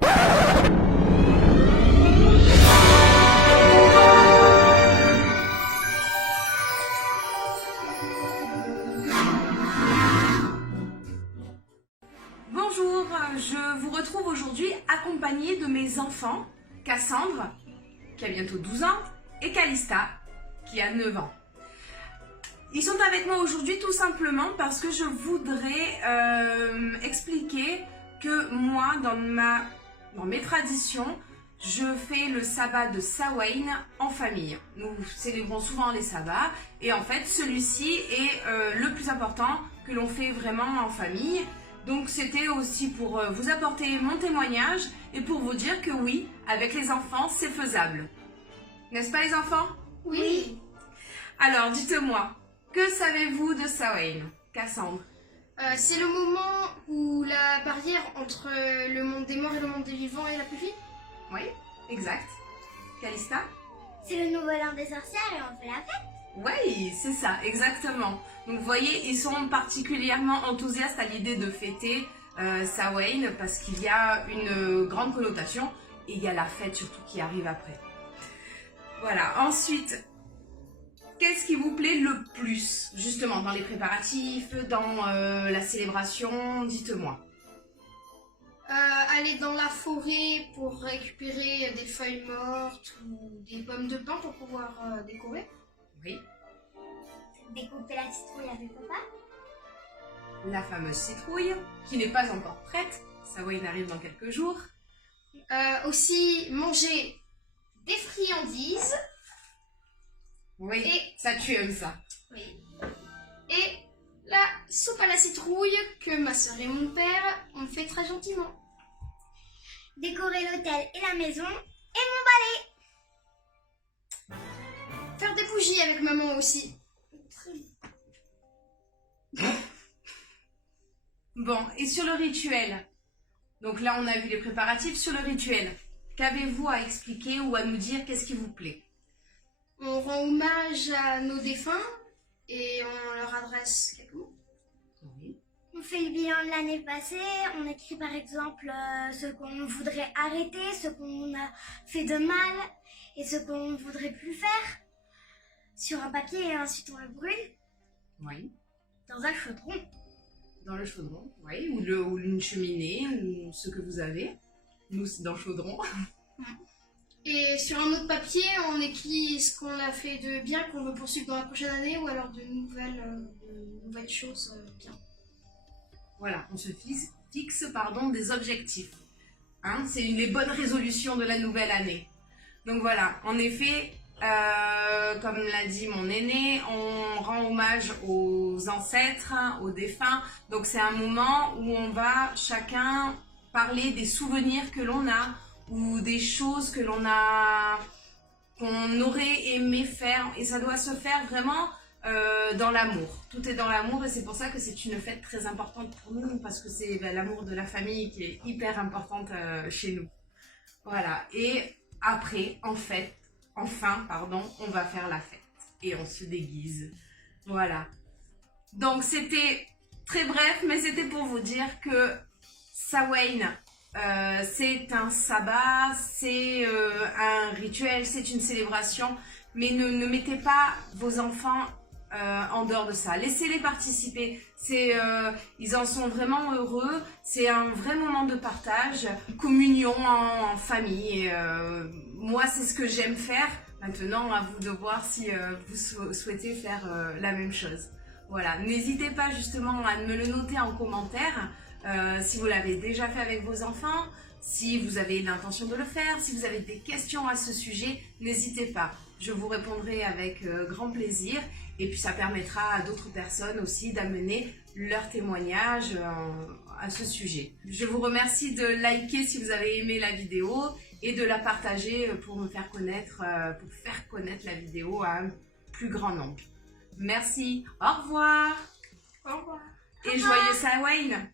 Bonjour, je vous retrouve aujourd'hui accompagnée de mes enfants, Cassandre, qui a bientôt 12 ans, et Calista, qui a 9 ans. Ils sont avec moi aujourd'hui tout simplement parce que je voudrais expliquer que moi, dans mes traditions, je fais le sabbat de Samhain en famille. Nous célébrons souvent les sabbats et en fait celui-ci est le plus important que l'on fait vraiment en famille. Donc c'était aussi pour vous apporter mon témoignage et pour vous dire que oui, avec les enfants, c'est faisable. N'est-ce pas les enfants? Oui. Alors dites-moi, que savez-vous de Samhain, Cassandre? C'est le moment où la barrière entre le monde des morts et le monde des vivants est la plus fine. Oui, exact. Calista? C'est le nouvel an des sorcières et on fait la fête. Oui, c'est ça, exactement. Donc vous voyez, ils sont particulièrement enthousiastes à l'idée de fêter Samhain parce qu'il y a une grande connotation et il y a la fête surtout qui arrive après. Voilà, ensuite, qu'est-ce qui vous plaît le plus justement dans les préparatifs, dans la célébration? Dites-moi. Aller dans la forêt pour récupérer des feuilles mortes ou des pommes de pin pour pouvoir décorer. Oui. Découper la citrouille avec papa. La fameuse citrouille qui n'est pas encore prête. Samhain arrive dans quelques jours. Aussi manger des friandises. Oui, Et ça tu aimes ça. oui. Et la soupe à la citrouille que ma soeur et mon père ont fait très gentiment. Décorer l'hôtel et la maison. Faire des bougies avec maman aussi. Bon, et sur le rituel? Donc là, on a vu les préparatifs. Sur le rituel, qu'avez-vous à expliquer ou à nous dire? Qu'est-ce qui vous plaît? On rend hommage à nos défunts et on leur adresse quelques mots. Oui. On fait le bilan de l'année passée. On écrit par exemple ce qu'on voudrait arrêter, ce qu'on a fait de mal et ce qu'on ne voudrait plus faire sur un papier et ensuite on le brûle Oui. dans un chaudron. Dans le chaudron, oui. Ou une cheminée, ou ce que vous avez. Nous, c'est dans le chaudron. Et sur un autre papier, on écrit ce qu'on a fait de bien, qu'on veut poursuivre dans la prochaine année, ou alors de nouvelles choses bien. Voilà, on se fixe des objectifs. Hein, c'est les bonnes résolutions de la nouvelle année. Donc voilà, en effet, comme l'a dit mon aîné, on rend hommage aux ancêtres, aux défunts. Donc c'est un moment où on va chacun parler des souvenirs que l'on a ou des choses que qu'on aurait aimé faire. Et ça doit se faire vraiment dans l'amour. Tout est dans l'amour et c'est pour ça que c'est une fête très importante pour nous parce que c'est l'amour de la famille qui est hyper importante chez nous. Voilà. Et après, enfin, on va faire la fête et on se déguise. Voilà. Donc c'était très bref, mais c'était pour vous dire que Samhain, c'est un sabbat, c'est un rituel, c'est une célébration, mais ne mettez pas vos enfants en dehors de ça. Laissez-les participer. Ils en sont vraiment heureux. C'est un vrai moment de partage, communion en famille. Et, moi, c'est ce que j'aime faire. Maintenant, à vous de voir si vous souhaitez faire la même chose. Voilà. N'hésitez pas justement à me le noter en commentaire si vous l'avez déjà fait avec vos enfants, si vous avez l'intention de le faire, si vous avez des questions à ce sujet, n'hésitez pas. Je vous répondrai avec grand plaisir et puis ça permettra à d'autres personnes aussi d'amener leur témoignage à ce sujet. Je vous remercie de liker si vous avez aimé la vidéo et de la partager pour me faire connaître, pour faire connaître la vidéo à un plus grand nombre. Merci, au revoir. Au revoir. Et joyeux Samhain.